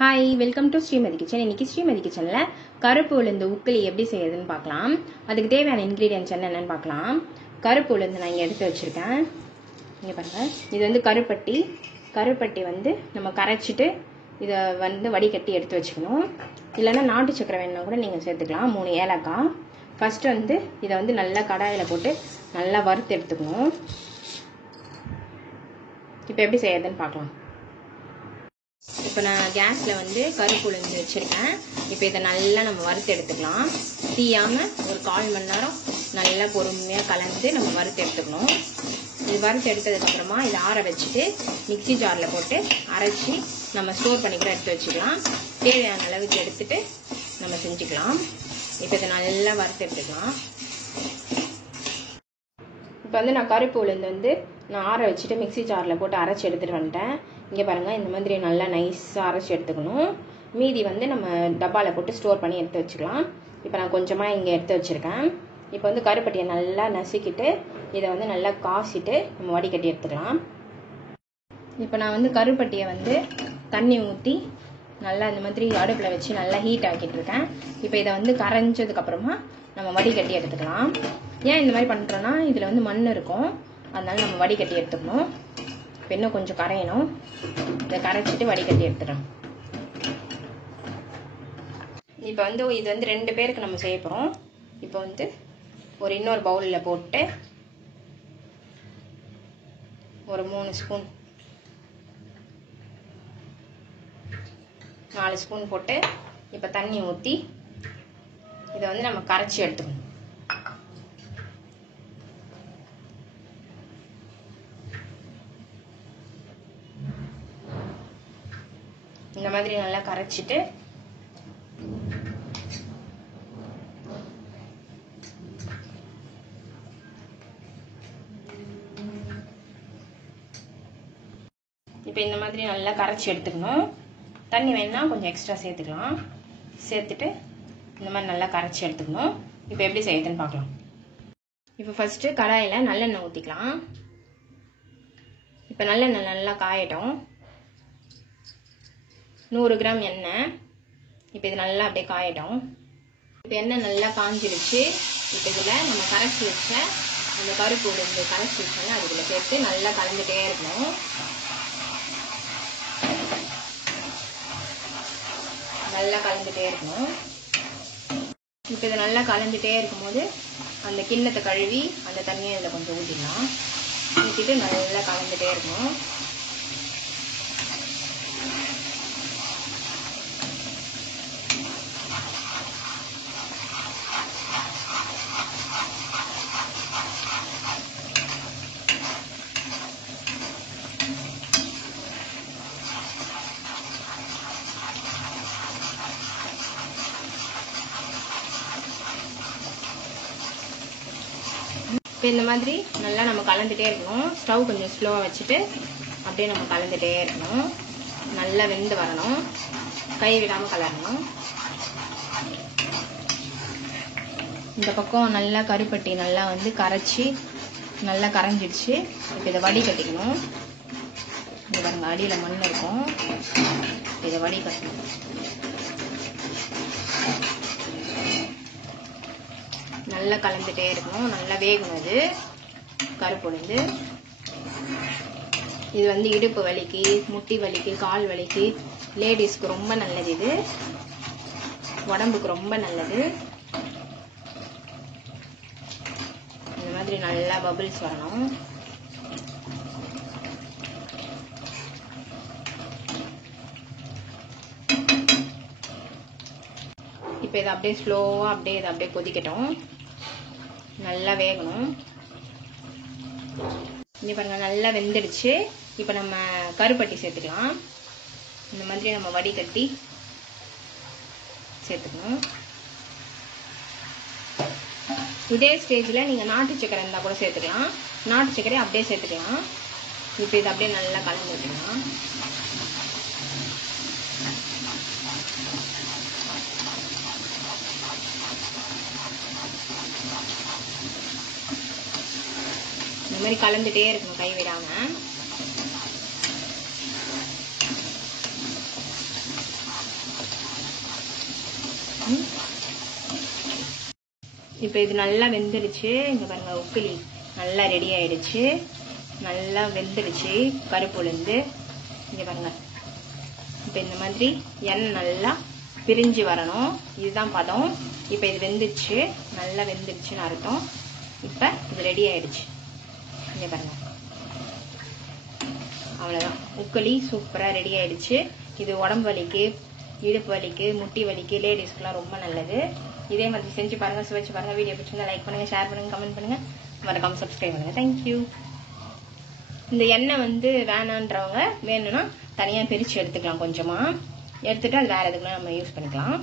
Hi, welcome to Srimathi kitchen. இன்னைக்கு ஸ்ரீமதி கிச்சனில் கருப்பு உளுந்து உப்பிலி எப்படி செய்யறதுன்னு பார்க்கலாம். அதுக்கு தேவையான இன்க்ரீடியன்ஸ் என்னென்னு பார்க்கலாம். கருப்பு உளுந்து நான் இங்கே எடுத்து வச்சுருக்கேன். இங்கே பாருங்கள், இது வந்து கருப்பட்டி வந்து நம்ம கரைச்சிட்டு இதை வந்து வடிகட்டி எடுத்து வச்சுக்கணும். இல்லைன்னா நாட்டு சக்கரை வேணுன்னா கூட நீங்கள் சேர்த்துக்கலாம். 3 ஏலக்காய். ஃபஸ்ட்டு வந்து இதை வந்து நல்லா கடாயில் போட்டு நல்லா வறுத்து எடுத்துக்கணும். இப்போ எப்படி செய்யறதுன்னு பார்க்கலாம். இப்போ நான் கேஸில் வந்து கருப்பு உளுந்து வச்சுருக்கேன். இப்போ இதை நல்லா நம்ம வறுத்து எடுத்துக்கலாம். தீயாமல் ஒரு 1/4 மணி நேரம் நல்லா பொறுமையாக கலந்து நம்ம வறுத்து எடுத்துக்கணும். இது வறுத்து எடுத்ததுக்கப்புறமா இதை ஆற வச்சுட்டு மிக்சி ஜாரில் போட்டு அரைச்சி நம்ம ஸ்டோர் பண்ணி கூட எடுத்து வச்சுக்கலாம். தேவையான அளவுக்கு எடுத்துட்டு நம்ம செஞ்சுக்கலாம். இப்போ இதை நல்லா வறுத்து எடுத்துக்கலாம். இப்போ வந்து நான் கருப்பு உளுந்து வந்து நான் ஆற வச்சுட்டு மிக்சி ஜாரில் போட்டு அரைச்சி எடுத்துகிட்டு வந்துட்டேன். இங்கே பாருங்கள், இந்த மாதிரி நல்லா நைஸாக அரைச்சி எடுத்துக்கணும். மீதி வந்து நம்ம டப்பாவில் போட்டு ஸ்டோர் பண்ணி எடுத்து வச்சுக்கலாம். இப்போ நான் கொஞ்சமாக இங்கே எடுத்து வச்சுருக்கேன். இப்போ வந்து கருப்பட்டியை நல்லா நசுக்கிட்டு இதை வந்து நல்லா காசிட்டு நம்ம வடிகட்டி எடுத்துக்கலாம். இப்போ நான் வந்து கருப்பட்டியை வந்து தண்ணி ஊற்றி நல்லா இந்த மாதிரி அடுப்பில் வச்சு நல்லா ஹீட் ஆக்கிட்டு இருக்கேன். இப்போ இதை வந்து கரைஞ்சதுக்கப்புறமா நம்ம வடிகட்டி எடுத்துக்கலாம். ஏன் இந்த மாதிரி பண்ணுறோன்னா இதில் வந்து மண் இருக்கும், அதனால நம்ம வடிகட்டி எடுத்துக்கணும். இப்போ இன்னும் கொஞ்சம் கரையணும். இதை கரைச்சிட்டு வடிகட்டி எடுத்துக்கலாம். இப்போ வந்து இது வந்து 2 பேருக்கு நம்ம செய்ய போகிறோம். இப்போ வந்து இன்னொரு பவுலில் போட்டு ஒரு 3 ஸ்பூன் 4 ஸ்பூன் போட்டு இப்போ தண்ணி ஊற்றி இதை வந்து நம்ம கரைச்சி எடுத்துக்கணும். இந்த மாதிரி நல்லா கரைச்சிட்டு இப்போ இந்த மாதிரி நல்லா கரைச்சி எடுத்துக்கணும். தண்ணி வேணுன்னா கொஞ்சம் எக்ஸ்ட்ரா சேர்த்துக்கலாம். சேர்த்துட்டு இந்த மாதிரி நல்லா கரைச்சி எடுத்துக்கணும். இப்போ எப்படி செய்யுதுன்னு பார்க்கலாம். இப்போ ஃபஸ்ட்டு கடாயில் நல்லெண்ணெய் ஊற்றிக்கலாம். இப்போ நல்லெண்ணெய் நல்லா காயட்டும். 100 கிராம் எண்ணெய். இப்போ இது நல்லா அப்படியே காயட்டும். இப்போ எண்ணெய் நல்லா காஞ்சிருச்சு. இப்போ இதில் நம்ம கரைச்சி வச்ச அந்த கருப்பு உளுந்து கரைச்சி வச்சோன்னா அதுக்குள்ள சேர்த்து நல்லா கலந்துகிட்டே இருக்கணும். நல்லா கலந்துகிட்டே இருக்கணும். இப்போ இதை நல்லா கலந்துகிட்டே இருக்கும்போது அந்த கிண்ணத்தை கழுவி அந்த தண்ணியை இதில் கொஞ்சம் ஊற்றிடலாம். ஊற்றிட்டு நல்லா கலந்துகிட்டே இருக்கணும். இப்போ இந்த மாதிரி நல்லா நம்ம கலந்துகிட்டே இருக்கணும். ஸ்டவ் கொஞ்சம் ஸ்லோவாக வச்சுட்டு அப்படியே நம்ம கலந்துகிட்டே இருக்கணும். நல்லா வெந்து வரணும். கை விடாமல் கலரணும். இந்த பக்கம் நல்லா கருப்பட்டி நல்லா வந்து கரைச்சி நல்லா கரைஞ்சிடுச்சு. இப்போ இதை வடிகட்டிக்கணும். இங்கே பாருங்க, அடியில் மண் இருக்கும். இதை வடிகட்டணும். நல்லா கலந்துகிட்டே இருக்கணும். நல்லா வேகணும். இது கருப்பு உளுந்து. இது வந்து இடுப்பு வலிக்கு, முட்டி வலிக்கு, கால் வலிக்கு, லேடிஸ்க்கு ரொம்ப நல்லது. இது உடம்புக்கு ரொம்ப நல்லது. இந்த மாதிரி நல்லா பபிள்ஸ் வரணும். இப்போ இதை அப்படியே ஸ்லோவாக இதை அப்படியே கொதிக்கட்டும். நல்லா வேகணும். இங்கே பாருங்க, நல்லா வெந்துடுச்சு. இப்போ நம்ம கருப்பட்டி சேர்த்துக்கலாம். இந்த மாதிரி நம்ம வடிகட்டி சேர்த்துக்கணும். இதே ஸ்டேஜில் நீங்கள் நாட்டு சக்கரை இருந்தால் கூட சேர்த்துக்கலாம். நாட்டு சக்கரை அப்படியே சேர்த்துக்கலாம். இப்போ இதை அப்படியே நல்லா கலந்து விட்டுக்கலாம். இந்த மாதிரி கலந்துட்டே இருக்கணும் கை விடாம. இப்போ இது நல்லா வெந்துடுச்சு. இங்கே பாருங்க, உக்கிலி நல்லா ரெடி ஆயிடுச்சு. நல்லா வெந்துடுச்சு கருப்பு உளுந்து. இங்கே பாருங்க, இப்போ இந்த மாதிரி எண்ணெய் நல்லா பிரிஞ்சு வரணும். இதுதான் பதம். இப்போ இது வெந்துடுச்சு, நல்லா வெந்துடுச்சுன்னு அர்த்தம். இப்போ இது ரெடி ஆயிடுச்சு. இங்கே பாருங்க, அவ்வளோதான். உக்கிலி சூப்பராக ரெடி ஆயிடுச்சு. இது உடம்பு வலிக்கு, இடுப்பு வலிக்கு, முட்டி வலிக்கு, லேடிஸ்க்குலாம் ரொம்ப நல்லது. இதே மாதிரி செஞ்சு பாருங்க, சுவைச்சு பாருங்க. வீடியோ பிடிச்சிருந்தா லைக் பண்ணுங்க, ஷேர் பண்ணுங்க, கமெண்ட் பண்ணுங்க, மறக்காம சப்ஸ்கிரைப் பண்ணுங்க. தேங்க்யூ. இந்த எண்ணெய் வந்து வேணான்றவங்க வேணும்னா தனியாக பிரித்து எடுத்துக்கலாம். கொஞ்சமாக எடுத்துட்டு அது வேற எதுக்குலாம் நம்ம யூஸ் பண்ணிக்கலாம்.